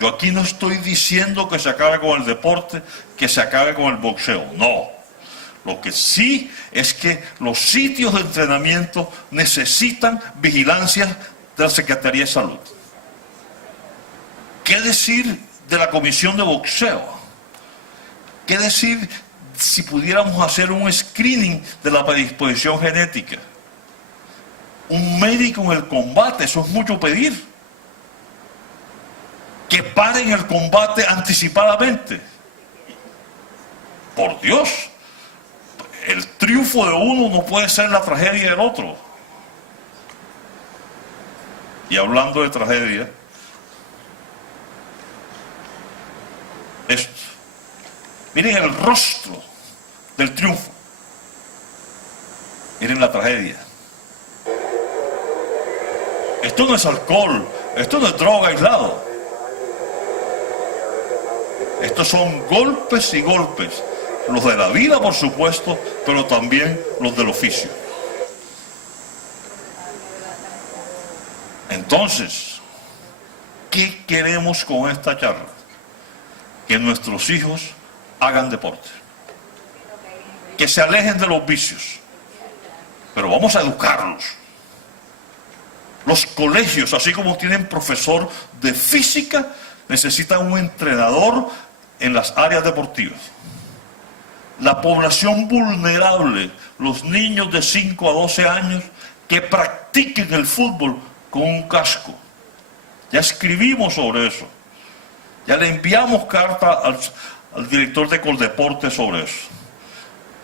Yo aquí no estoy diciendo que se acabe con el deporte, que se acabe con el boxeo. No. Lo que sí es que los sitios de entrenamiento necesitan vigilancia de la Secretaría de Salud. ¿Qué decir de la Comisión de Boxeo? ¿Qué decir si pudiéramos hacer un screening de la predisposición genética. Un médico en el combate, eso es mucho pedir. Que paren el combate anticipadamente. Por Dios, el triunfo de uno no puede ser la tragedia del otro. Y hablando de tragedia, esto. Miren el rostro del triunfo. Miren la tragedia. Esto no es alcohol, esto no es droga aislado. Estos son golpes y golpes. Los de la vida, por supuesto, pero también los del oficio. Entonces, ¿qué queremos con esta charla? Que nuestros hijos hagan deporte. Que se alejen de los vicios. Pero vamos a educarlos. Los colegios, así como tienen profesor de física, necesitan un entrenador en las áreas deportivas. La población vulnerable, los niños de 5 a 12 años que practiquen el fútbol con un casco. Ya escribimos sobre eso. Ya le enviamos carta al director de Coldeporte sobre eso.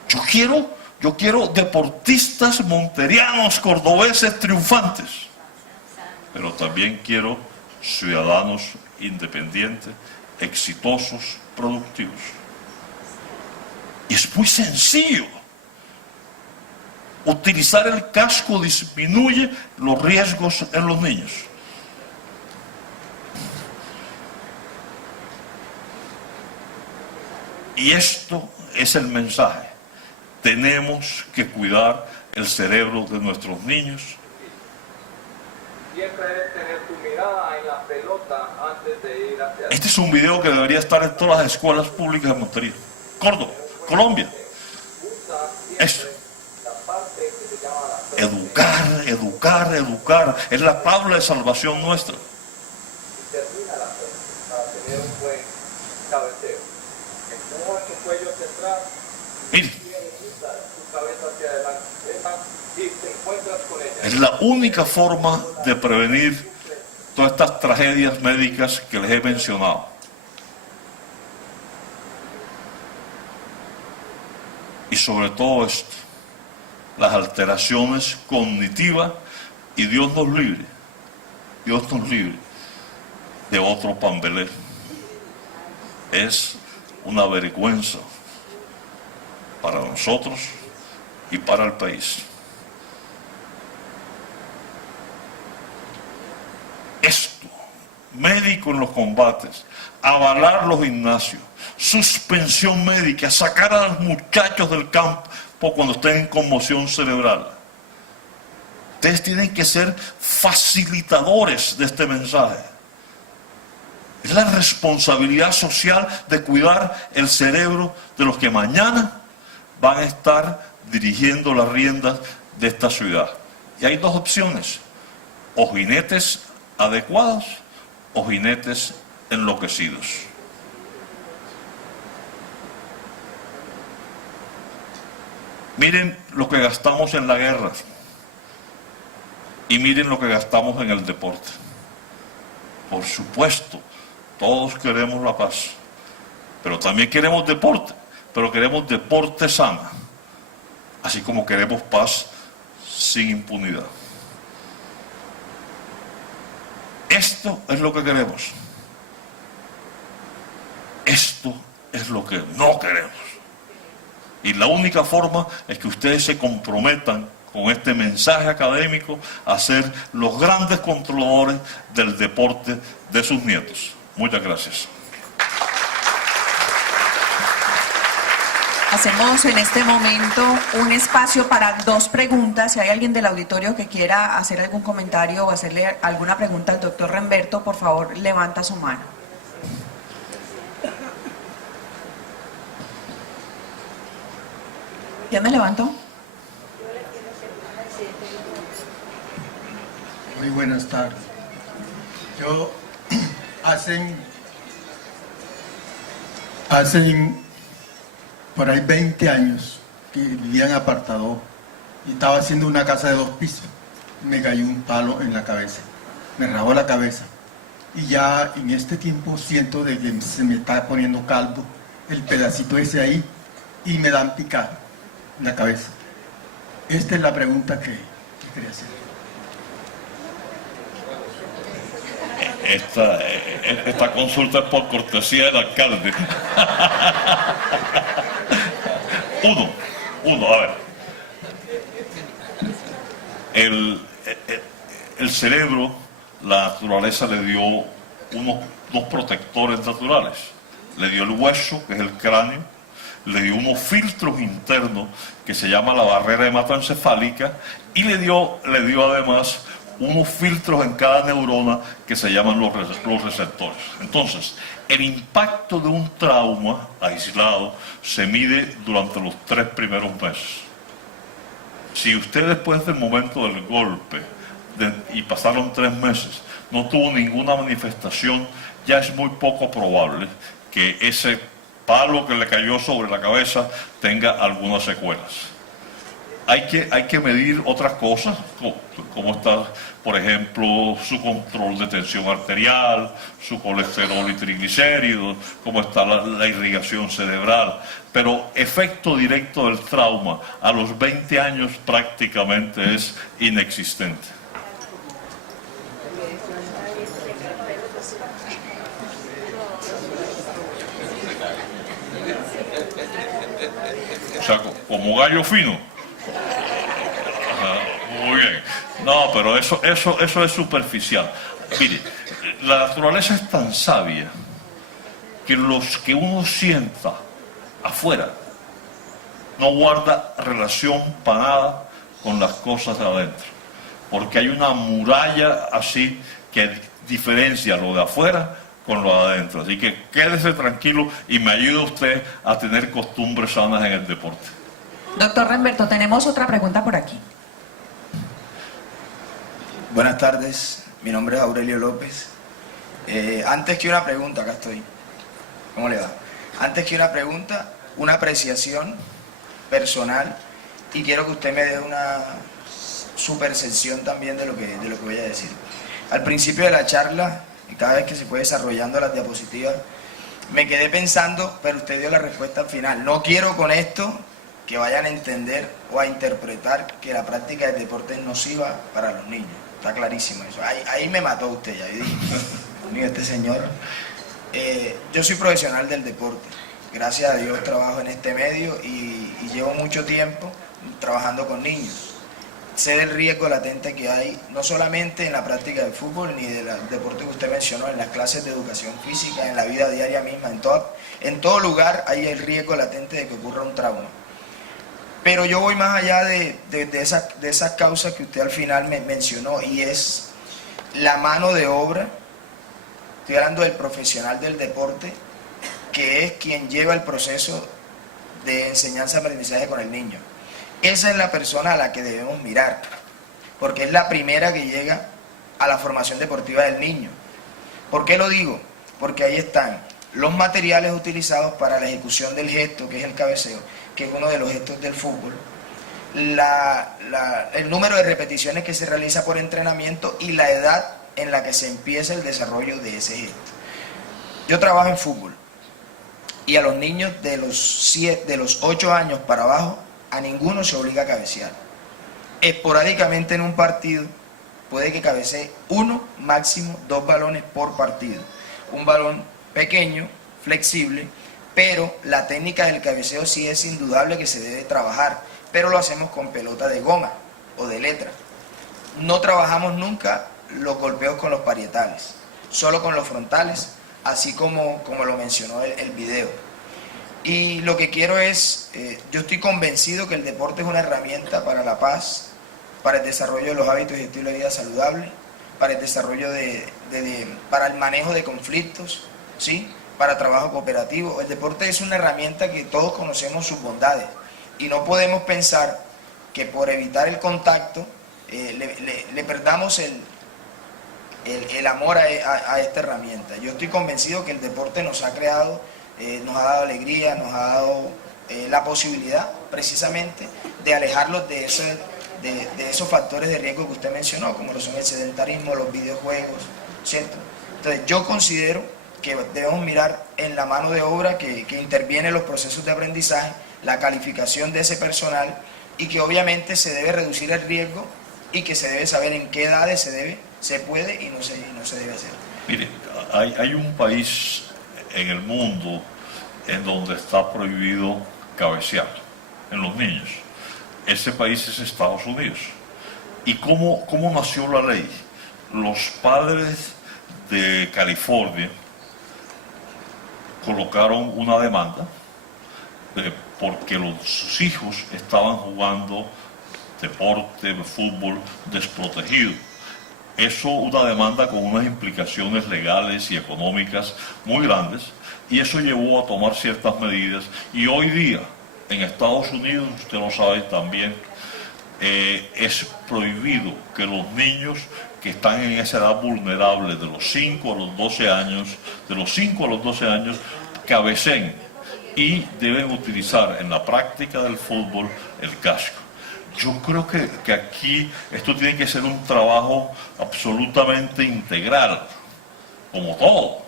Yo quiero deportistas monterianos, cordobeses, triunfantes. Pero también quiero ciudadanos independientes, exitosos, productivos. Y es muy sencillo. Utilizar el casco disminuye los riesgos en los niños. Y esto es el mensaje. Tenemos que cuidar el cerebro de nuestros niños. Siempre debes tener tu mirada en la pelota antes de ir hacia... Este es un video que debería estar en todas las escuelas públicas de Montería. Córdoba, Colombia. Eso. Educar, educar, educar. Es la tabla de salvación nuestra. Y termina la pelota para tener un buen cabeceo. Empuja tu cuello hacia atrás. Mire. Tu cabeza hacia adelante. Y te encuentras con ella. Es la única forma de prevenir todas estas tragedias médicas que les he mencionado. Y sobre todo esto, las alteraciones cognitivas, y Dios nos libre de otro pambelé. Es una vergüenza para nosotros y para el país. Esto, médico en los combates, avalar los gimnasios, suspensión médica, sacar a los muchachos del campo cuando estén en conmoción cerebral. Ustedes tienen que ser facilitadores de este mensaje. Es la responsabilidad social de cuidar el cerebro de los que mañana van a estar dirigiendo las riendas de esta ciudad. Y hay dos opciones: o jinetes adecuados o jinetes enloquecidos. Miren lo que gastamos en la guerra y miren lo que gastamos en el deporte. Por supuesto, todos queremos la paz, pero también queremos deporte, pero queremos deporte sano, así como queremos paz sin impunidad. Esto es lo que queremos. Esto es lo que no queremos. Y la única forma es que ustedes se comprometan con este mensaje académico a ser los grandes controladores del deporte de sus nietos. Muchas gracias. Hacemos en este momento un espacio para 2 preguntas. Si hay alguien del auditorio que quiera hacer algún comentario o hacerle alguna pregunta al doctor Remberto, por favor, levanta su mano. ¿Quién me levantó? Muy buenas tardes. Yo por ahí 20 años que vivía en apartado y estaba haciendo una casa de 2 pisos. Me cayó un palo en la cabeza, me rajó la cabeza. Y ya en este tiempo siento de que se me está poniendo calvo el pedacito ese ahí y me dan picado en la cabeza. Esta es la pregunta que quería hacer. Esta consulta es por cortesía del alcalde. Uno, a ver. El cerebro, la naturaleza le dio dos protectores naturales. Le dio el hueso, que es el cráneo, le dio unos filtros internos que se llama la barrera hematoencefálica y le dio además unos filtros en cada neurona que se llaman los receptores. Entonces, el impacto de un trauma aislado se mide durante los 3 primeros meses. Si usted después del momento del golpe y pasaron 3 meses no tuvo ninguna manifestación, ya es muy poco probable que ese palo que le cayó sobre la cabeza tenga algunas secuelas. Hay que medir otras cosas, como está, por ejemplo, su control de tensión arterial, su colesterol y triglicéridos, cómo está la irrigación cerebral. Pero efecto directo del trauma a los 20 años prácticamente es inexistente. O sea, como gallo fino. Muy bien. No, pero eso es superficial. Mire, la naturaleza es tan sabia que los que uno sienta afuera no guarda relación para nada con las cosas de adentro. Porque hay una muralla así que diferencia lo de afuera con lo de adentro. Así que quédese tranquilo y me ayude usted a tener costumbres sanas en el deporte. Doctor Remberto, tenemos otra pregunta por aquí. Buenas tardes, mi nombre es Aurelio López. Antes que una pregunta, acá estoy. ¿Cómo le va? Antes que una pregunta, una apreciación personal y quiero que usted me dé una supersesión también de lo que voy a decir. Al principio de la charla, y cada vez que se fue desarrollando las diapositivas, me quedé pensando, pero usted dio la respuesta al final. No quiero con esto que vayan a entender o a interpretar que la práctica del deporte es nociva para los niños. Está clarísimo eso. Ahí me mató usted ya. Yo dije, mío, este señor. Yo soy profesional del deporte. Gracias a Dios trabajo en este medio y llevo mucho tiempo trabajando con niños. Sé del riesgo latente que hay, no solamente en la práctica del fútbol ni del deporte que usted mencionó, en las clases de educación física, en la vida diaria misma, en todo lugar hay el riesgo latente de que ocurra un trauma. Pero yo voy más allá de esas causas que usted al final me mencionó, y es la mano de obra. Estoy hablando del profesional del deporte, que es quien lleva el proceso de enseñanza-aprendizaje con el niño. Esa es la persona a la que debemos mirar, porque es la primera que llega a la formación deportiva del niño. ¿Por qué lo digo? Porque ahí están los materiales utilizados para la ejecución del gesto, que es el cabeceo, que es uno de los gestos del fútbol, el número de repeticiones que se realiza por entrenamiento y la edad en la que se empieza el desarrollo de ese gesto. Yo trabajo en fútbol y a los niños de los 8 años para abajo, a ninguno se obliga a cabecear. Esporádicamente en un partido puede que cabecee 1, máximo 2 balones por partido. Un balón pequeño, flexible, pero la técnica del cabeceo sí es indudable que se debe trabajar, pero lo hacemos con pelota de goma o de letra. No trabajamos nunca los golpeos con los parietales, solo con los frontales, así como lo mencionó el video. Y lo que quiero es, yo estoy convencido que el deporte es una herramienta para la paz, para el desarrollo de los hábitos y estilo de vida saludable, para el desarrollo para el manejo de conflictos, ¿sí? Para trabajo cooperativo. El deporte es una herramienta que todos conocemos sus bondades y no podemos pensar que por evitar el contacto le perdamos el amor a esta herramienta. Yo estoy convencido que el deporte nos ha creado, nos ha dado alegría, nos ha dado la posibilidad precisamente de alejarlos de esos factores de riesgo que usted mencionó, como lo son el sedentarismo, los videojuegos, ¿cierto? Entonces yo considero que debemos mirar en la mano de obra que interviene en los procesos de aprendizaje, la calificación de ese personal, y que obviamente se debe reducir el riesgo y que se debe saber en qué edades se puede y no se debe hacer. Mire, hay un país en el mundo en donde está prohibido cabecear en los niños. Ese país es Estados Unidos. ¿Y cómo nació la ley? Los padres de California colocaron una demanda porque sus hijos estaban jugando deporte, fútbol desprotegido. Eso, una demanda con unas implicaciones legales y económicas muy grandes, y eso llevó a tomar ciertas medidas. Y hoy día, en Estados Unidos, usted lo sabe también, es prohibido que los niños que están en esa edad vulnerable, de los 5 a los 12 años, cabeceen y deben utilizar en la práctica del fútbol el casco. Yo creo que aquí esto tiene que ser un trabajo absolutamente integral, como todo.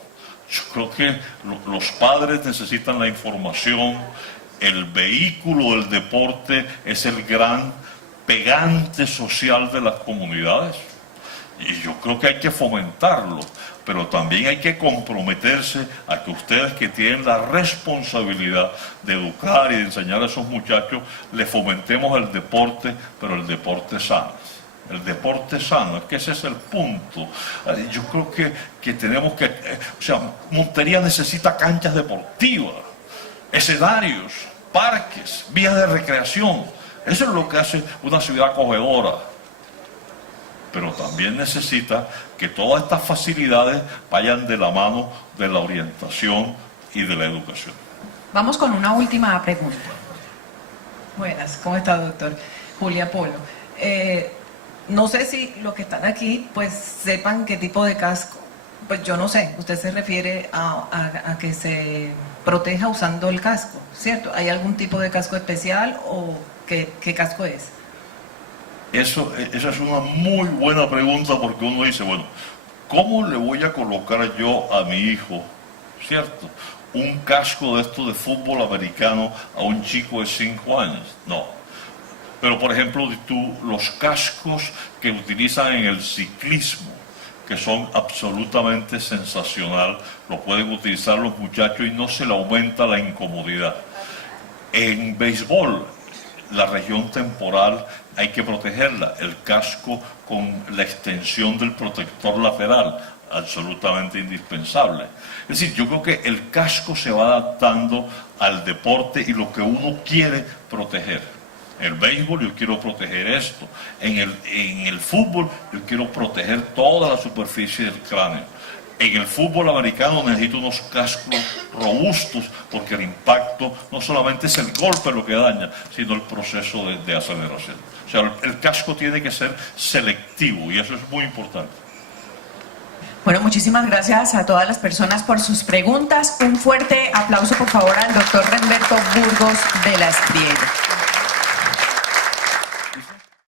Yo creo que los padres necesitan la información, el vehículo del deporte es el gran pegante social de las comunidades. Y yo creo que hay que fomentarlo, pero también hay que comprometerse a que ustedes, que tienen la responsabilidad de educar y de enseñar a esos muchachos, le fomentemos el deporte, pero el deporte sano. El deporte sano, es que ese es el punto. Yo creo que tenemos que... O sea, Montería necesita canchas deportivas, escenarios, parques, vías de recreación. Eso es lo que hace una ciudad acogedora. Pero también necesita que todas estas facilidades vayan de la mano de la orientación y de la educación. Vamos con una última pregunta. Buenas, ¿cómo está, doctor? Julia Polo. No sé si los que están aquí pues sepan qué tipo de casco. Pues yo no sé, usted se refiere a que se proteja usando el casco, ¿cierto? ¿Hay algún tipo de casco especial o qué casco es? Esa es una muy buena pregunta, porque uno dice, bueno, ¿cómo le voy a colocar yo a mi hijo, cierto, un casco de esto de fútbol americano a un chico de 5 años? No. Pero, por ejemplo, los cascos que utilizan en el ciclismo, que son absolutamente sensacional, lo pueden utilizar los muchachos y no se le aumenta la incomodidad. En béisbol, la región temporal hay que protegerla, el casco con la extensión del protector lateral, absolutamente indispensable. Es decir, yo creo que el casco se va adaptando al deporte y lo que uno quiere proteger. En el béisbol yo quiero proteger esto, en el fútbol yo quiero proteger toda la superficie del cráneo. En el fútbol americano necesito unos cascos robustos, porque el impacto no solamente es el golpe lo que daña, sino el proceso de aceleración. O sea, el casco tiene que ser selectivo y eso es muy importante. Bueno, muchísimas gracias a todas las personas por sus preguntas. Un fuerte aplauso, por favor, al doctor Renberto Burgos de la Espriella.